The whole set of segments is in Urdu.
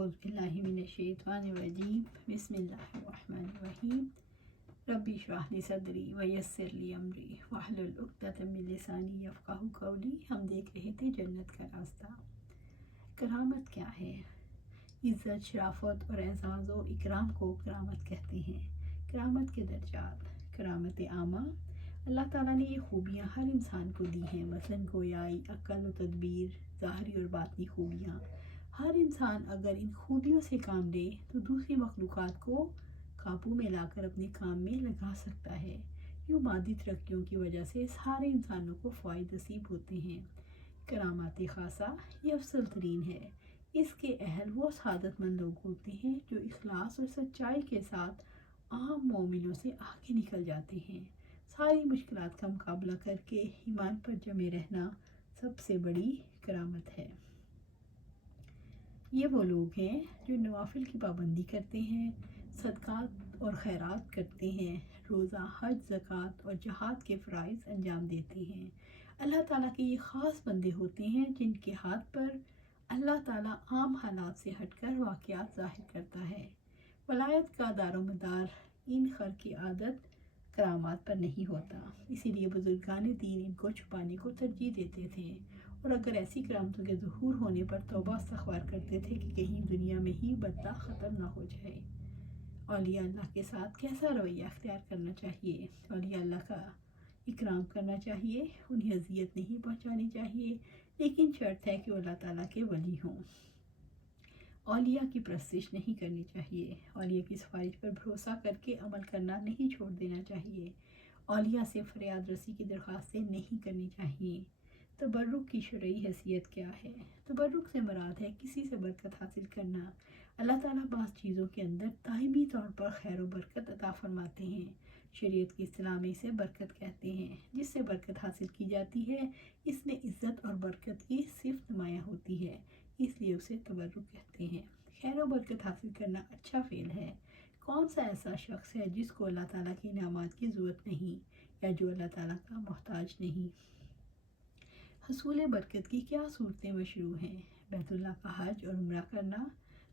اعوذ باللہ من الشیطان الرجیم بسم اللہ الرحمن الرحیم ربی اشرح لی صدری ویسر لی امری واحلل عقدۃ من لسانی یفقہوا قولی۔ ہم دیکھ رہے تھے جنت کا راستہ۔ کرامت کیا ہے؟ عزت، شرافت اور اعزاز و اکرام کو کرامت کہتے ہیں۔ کرامت کے درجات۔ کرامت عامہ، اللہ تعالیٰ نے یہ خوبیاں ہر انسان کو دی ہیں، مثلاً گویائی، عقل و تدبیر، ظاہری اور باطنی خوبیاں۔ ہر انسان اگر ان خوبیوں سے کام لے تو دوسری مخلوقات کو قابو میں لا کر اپنے کام میں لگا سکتا ہے۔ یوں مادی ترقیوں کی وجہ سے سارے انسانوں کو فوائد نصیب ہوتے ہیں۔ کرامات خاصہ یہ افضل ترین ہے۔ اس کے اہل وہ سعادت مند لوگ ہوتے ہیں جو اخلاص اور سچائی کے ساتھ عام مومنوں سے آگے نکل جاتے ہیں۔ ساری مشکلات کا مقابلہ کر کے ایمان پر جمے رہنا سب سے بڑی کرامت ہے۔ یہ وہ لوگ ہیں جو نوافل کی پابندی کرتے ہیں، صدقات اور خیرات کرتے ہیں، روزہ، حج، زکوٰۃ اور جہاد کے فرائض انجام دیتے ہیں۔ اللہ تعالیٰ کے یہ خاص بندے ہوتے ہیں جن کے ہاتھ پر اللہ تعالیٰ عام حالات سے ہٹ کر واقعات ظاہر کرتا ہے۔ ولایت کا دار و مدار ان خرق عادت کرامات پر نہیں ہوتا، اسی لیے بزرگان دین ان کو چھپانے کو ترجیح دیتے تھے، اور اگر ایسی کرامتوں کے ظہور ہونے پر توبہ استغفار کرتے تھے کہ کہیں دنیا میں ہی بدلہ ختم نہ ہو جائے۔ اولیاء اللہ کے ساتھ کیسا رویہ اختیار کرنا چاہیے؟ اولیاء اللہ کا اکرام کرنا چاہیے، انہیں اذیت نہیں پہنچانی چاہیے، لیکن شرط ہے کہ وہ اللہ تعالیٰ کے ولی ہوں۔ اولیاء کی پرستش نہیں کرنی چاہیے، اولیاء کی سفارش پر بھروسہ کر کے عمل کرنا نہیں چھوڑ دینا چاہیے، اولیاء سے فریاد رسی کی درخواستیں نہیں کرنی چاہیے۔ تبرک کی شرعی حیثیت کیا ہے؟ تبرک سے مراد ہے کسی سے برکت حاصل کرنا۔ اللہ تعالیٰ بعض چیزوں کے اندر دائمی طور پر خیر و برکت عطا فرماتے ہیں۔ شریعت کی اصطلاح میں اسے برکت کہتے ہیں۔ جس سے برکت حاصل کی جاتی ہے اس میں عزت اور برکت کی صفت نمایاں ہوتی ہے، اس لیے اسے تبرک کہتے ہیں۔ خیر و برکت حاصل کرنا اچھا فعل ہے۔ کون سا ایسا شخص ہے جس کو اللہ تعالیٰ کی انعامات کی ضرورت نہیں یا جو اللہ تعالیٰ کا محتاج نہیں؟ حصول برکت کی کیا صورتیں مشروع ہیں؟ بیت اللہ کا حج اور عمرہ کرنا،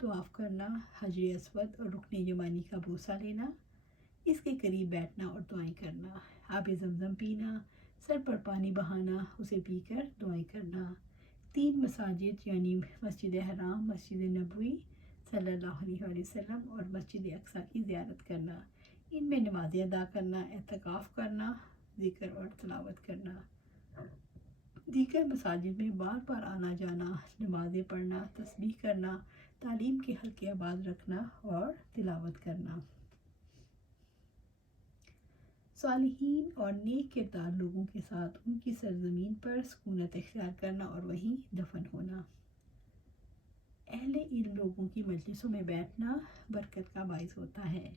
طواف کرنا، حجر اسود اور رکن یمانی کا بوسہ لینا، اس کے قریب بیٹھنا اور دعائیں کرنا، آب زمزم پینا، سر پر پانی بہانا، اسے پی کر دعائیں کرنا، 3 مساجد یعنی مسجد حرام، مسجد نبوی صلی اللہ علیہ وآلہ وسلم اور مسجد اقصیٰ کی زیارت کرنا، ان میں نمازیں ادا کرنا، اعتکاف کرنا، ذکر اور تلاوت کرنا، دیگر مساجد میں بار بار آنا جانا، نمازیں پڑھنا، تسبیح کرنا، تعلیم کے حلقے آباد رکھنا اور تلاوت کرنا، صالحین اور نیک کردار لوگوں کے ساتھ ان کی سرزمین پر سکونت اختیار کرنا اور وہیں دفن ہونا۔ اہل علم لوگوں کی مجلسوں میں بیٹھنا برکت کا باعث ہوتا ہے۔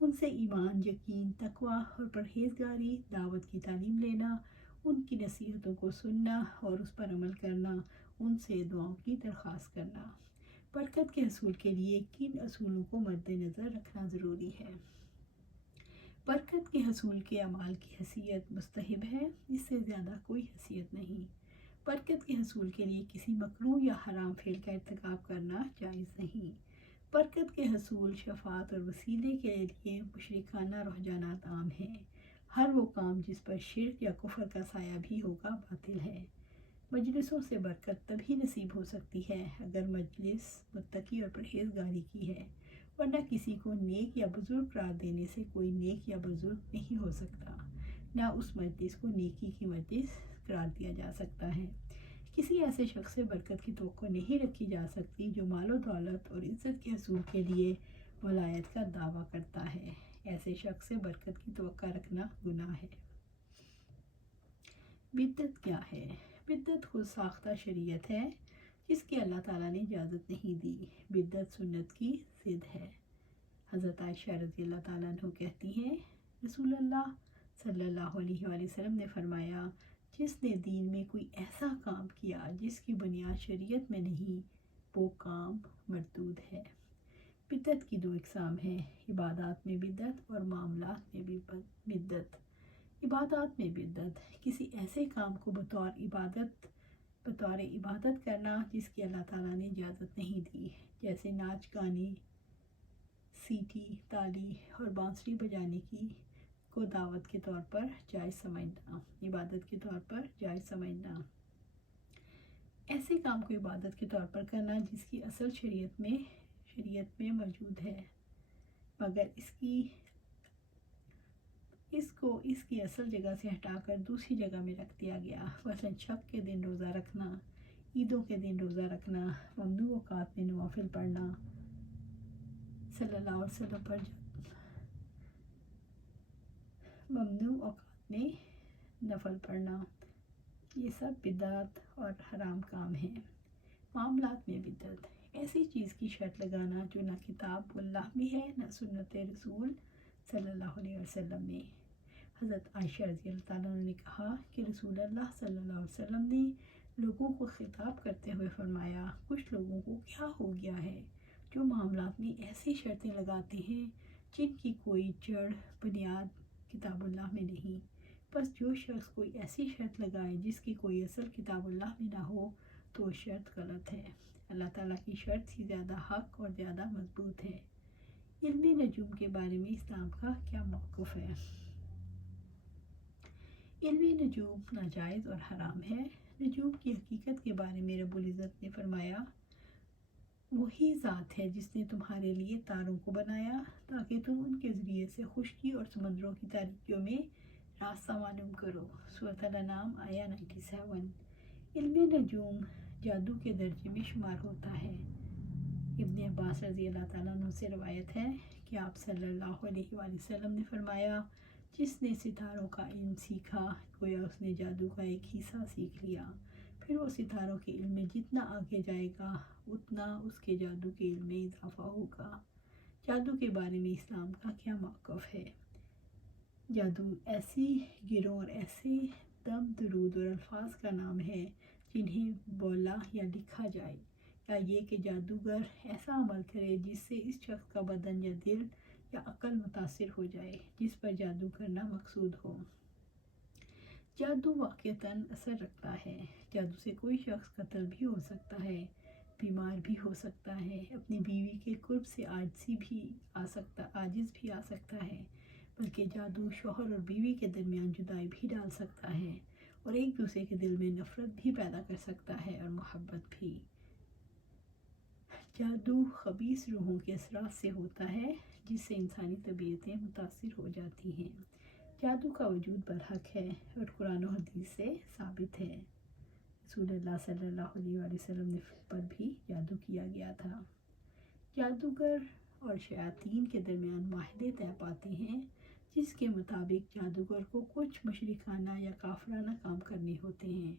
ان سے ایمان، یقین، تقویٰ اور پرہیزگاری، دعوت کی تعلیم لینا، ان کی نصیحتوں کو سننا اور اس پر عمل کرنا، ان سے دعاؤں کی درخواست کرنا۔ برکت کے حصول کے لیے کن اصولوں کو مد نظر رکھنا ضروری ہے؟ برکت کے حصول کے اعمال کی حیثیت مستحب ہے، اس سے زیادہ کوئی حیثیت نہیں۔ برکت کے حصول کے لیے کسی مکروہ یا حرام فعل کا ارتکاب کرنا جائز نہیں۔ برکت کے حصول، شفاعت اور وسیلے کے لیے مشرکانہ رجحانات عام ہیں۔ ہر وہ کام جس پر شرک یا کفر کا سایہ بھی ہوگا باطل ہے۔ مجلسوں سے برکت تبھی نصیب ہو سکتی ہے اگر مجلس متقی اور پرہیزگاری کی ہے، ورنہ کسی کو نیک یا بزرگ قرار دینے سے کوئی نیک یا بزرگ نہیں ہو سکتا، نہ اس مجلس کو نیکی کی مجلس قرار دیا جا سکتا ہے۔ کسی ایسے شخص سے برکت کی توقع نہیں رکھی جا سکتی جو مال و دولت اور عزت کے حصول کے لیے ولایت کا دعویٰ کرتا ہے۔ ایسے شخص سے برکت کی توقع رکھنا گناہ ہے۔ بدعت کیا ہے؟ بدعت خود ساختہ شریعت ہے جس کی اللہ تعالیٰ نے اجازت نہیں دی۔ بدعت سنت کی ضد ہے۔ حضرت عائشہ رضی اللہ تعالیٰ عنہ کہتی ہیں، رسول اللہ صلی اللہ علیہ وآلہ وسلم نے فرمایا، جس نے دین میں کوئی ایسا کام کیا جس کی بنیاد شریعت میں نہیں، وہ کام مردود ہے۔ بدعت کی 2 اقسام ہیں، عبادات میں بدعت اور معاملات میں بھی بدعت۔ عبادات میں بدعت کسی ایسے کام کو بطور عبادت بطور عبادت کرنا جس کی اللہ تعالیٰ نے اجازت نہیں دی، جیسے ناچ گانے، سیٹی، تالی اور بانسری بجانے کو دعوت کے طور پر جائز سمجھنا، عبادت کے طور پر جائز سمجھنا۔ ایسے کام کو عبادت کے طور پر کرنا جس کی اصل شریعت میں موجود ہے، مگر اس کی اصل جگہ سے ہٹا کر دوسری جگہ میں رکھ دیا گیا۔ مثلا شب کے دن روزہ رکھنا، عیدوں کے دن روزہ رکھنا، ممنوع اوقات میں نوافل پڑھنا، صلی اللہ علیہ وسلم پر ممنوع اوقات میں نفل پڑھنا، یہ سب بدعت اور حرام کام ہیں۔ معاملات میں بدعت، ایسی چیز کی شرط لگانا جو نہ کتاب اللہ میں ہے نہ سنت رسول صلی اللہ علیہ وسلم میں۔ حضرت عائشہ رضی اللہ تعالیٰ عنہ نے کہا کہ رسول اللہ صلی اللہ علیہ وسلم نے لوگوں کو خطاب کرتے ہوئے فرمایا، کچھ لوگوں کو کیا ہو گیا ہے جو معاملات میں ایسی شرطیں لگاتے ہیں جن کی کوئی جڑ بنیاد کتاب اللہ میں نہیں، بس جو شخص کوئی ایسی شرط لگائے جس کی کوئی اصل کتاب اللہ میں نہ ہو تو وہ شرط غلط ہے۔ اللہ تعالیٰ کی شرط ہی زیادہ حق اور زیادہ مضبوط ہے۔ علم نجوم کے بارے میں اسلام کا کیا موقف ہے؟ علم نجوم ناجائز اور حرام ہے۔ نجوم کی حقیقت کے بارے میں رب العزت نے فرمایا، وہی ذات ہے جس نے تمہارے لیے تاروں کو بنایا تاکہ تم ان کے ذریعے سے خشکی اور سمندروں کی تاریکیوں میں راستہ معلوم کرو۔ سورۃ الانعام آیہ 97۔ علم نجوم جادو کے درجے میں شمار ہوتا ہے۔ ابن عباس رضی اللہ تعالیٰ عنہ سے روایت ہے کہ آپ صلی اللہ علیہ وآلہ وسلم نے فرمایا، جس نے ستاروں کا علم سیکھا گویا اس نے جادو کا ایک حصہ سیکھ لیا، پھر وہ ستاروں کے علم میں جتنا آگے جائے گا اتنا اس کے جادو کے علم میں اضافہ ہوگا۔ جادو کے بارے میں اسلام کا کیا موقف ہے؟ جادو ایسی گروہ اور ایسے دم، درود اور الفاظ کا نام ہے جنہیں بولا یا لکھا جائے، یا یہ کہ جادوگر ایسا عمل کرے جس سے اس شخص کا بدن یا دل یا عقل متاثر ہو جائے جس پر جادو کرنا مقصود ہو۔ جادو واقعتاً اثر رکھتا ہے۔ جادو سے کوئی شخص قتل بھی ہو سکتا ہے، بیمار بھی ہو سکتا ہے، اپنی بیوی کے قرب سے عاجز بھی آ سکتا ہے، بلکہ جادو شوہر اور بیوی کے درمیان جدائی بھی ڈال سکتا ہے اور ایک دوسرے کے دل میں نفرت بھی پیدا کر سکتا ہے اور محبت بھی۔ جادو خبیث روحوں کے اثرات سے ہوتا ہے جس سے انسانی طبیعتیں متاثر ہو جاتی ہیں۔ جادو کا وجود برحق ہے اور قرآن و حدیث سے ثابت ہے۔ رسول اللہ صلی اللہ علیہ وآلہ وسلم پر بھی جادو کیا گیا تھا۔ جادوگر اور شیاطین کے درمیان معاہدے طے پاتے ہیں جس کے مطابق جادوگر کو کچھ مشرکانہ یا کافرانہ کام کرنے ہوتے ہیں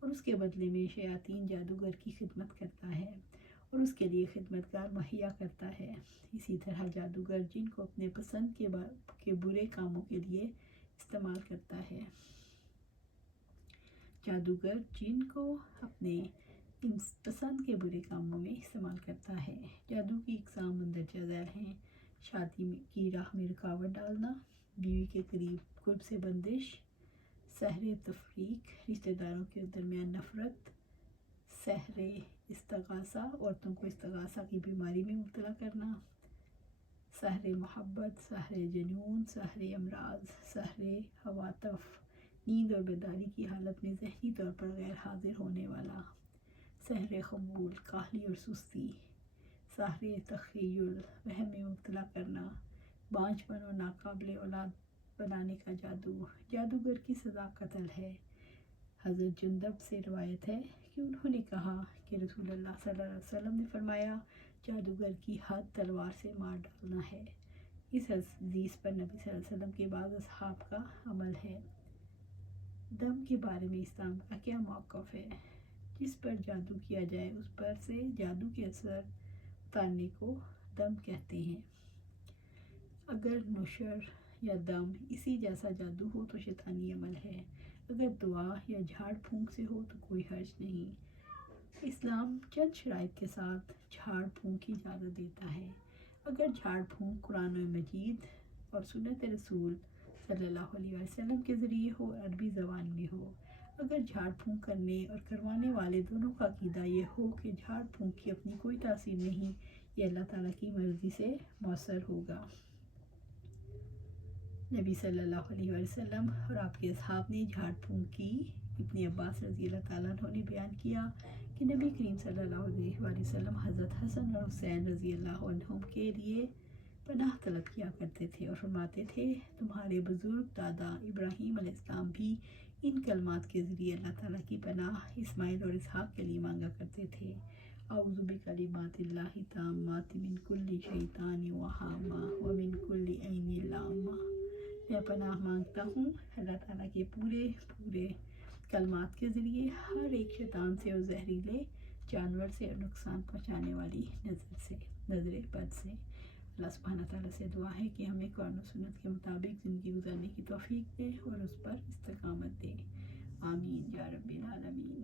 اور اس کے بدلے میں شیاطین جادوگر کی خدمت کرتا ہے اور اس کے لیے خدمتگار مہیا کرتا ہے۔ اسی طرح جادوگر جن کو اپنے پسند کے برے کاموں کے لیے استعمال کرتا ہے۔ جادوگر جن کو اپنے پسند کے برے کاموں میں استعمال کرتا ہے۔ جادو کی اقسام مندرجہ ذیل ہیں: شادی کی راہ میں رکاوٹ ڈالنا، بیوی کے قرب سے بندش، سحر تفریق، رشتہ داروں کے درمیان نفرت، سحر استغاثہ، عورتوں کو استغاثہ کی بیماری میں مبتلا کرنا، سحر محبت، سحر جنون، سحر امراض، سحر ہواتف، نیند اور بیداری کی حالت میں ذہنی طور پر غیر حاضر ہونے والا، سحر خمول، کاہلی اور سستی، سحر تخیل، وہم میں مبتلا کرنا، بانجھ پن اور ناقابل اولاد بنانے کا جادو۔ جادوگر کی سزا قتل ہے۔ حضرت جندب سے روایت ہے کہ انہوں نے کہا کہ رسول اللہ صلی اللہ علیہ وسلم نے فرمایا، جادوگر کی حد تلوار سے مار ڈالنا ہے۔ اس حدیث پر نبی صلی اللہ علیہ وسلم کے بعض اصحاب کا عمل ہے۔ دم کے بارے میں اسلام کا کیا موقف ہے؟ جس پر جادو کیا جائے اس پر سے جادو کے اثر اتارنے کو دم کہتے ہیں۔ اگر نشر یا دم اسی جیسا جادو ہو تو شیطانی عمل ہے، اگر دعا یا جھاڑ پھونک سے ہو تو کوئی حرج نہیں۔ اسلام چند شرائط کے ساتھ جھاڑ پھونک کی اجازت دیتا ہے۔ اگر جھاڑ پھونک قرآن مجید اور سنت رسول صلی اللہ علیہ وسلم کے ذریعے ہو، عربی زبان میں ہو، اگر جھاڑ پھونک کرنے اور کروانے والے دونوں کا عقیدہ یہ ہو کہ جھاڑ پھونک کی اپنی کوئی تاثیر نہیں، یہ اللہ تعالیٰ کی مرضی سے مؤثر ہوگا۔ نبی صلی اللہ علیہ وسلم اور آپ کے اصحاب نے جھاڑ پھونک کی۔ ابن عباس رضی اللہ تعالیٰ عنہ نے بیان کیا کہ نبی کریم صلی اللہ علیہ وسلم حضرت حسن اور حسین رضی اللہ عنہم کے لیے پناہ طلب کیا کرتے تھے اور فرماتے تھے تمہارے بزرگ دادا ابراہیم علیہ السلام بھی ان کلمات کے ذریعے اللہ تعالیٰ کی پناہ اسماعیل اور اسحاق کے لیے مانگا کرتے تھے، اعوذ بکلمات اللہ التامات من کل شیطان وہامہ ومن کل عین لامہ۔ میں پناہ مانگتا ہوں اللہ تعالیٰ کے پورے کلمات کے ذریعے ہر ایک شیطان سے اور زہریلے جانور سے اور نقصان پہنچانے والی نظر بد سے۔ اللہ سبحانہ تعالیٰ سے دعا ہے کہ ہمیں قرآن و سنت کے مطابق زندگی گزارنے کی توفیق دے اور اس پر استقامت دے، آمین یا رب العالمین۔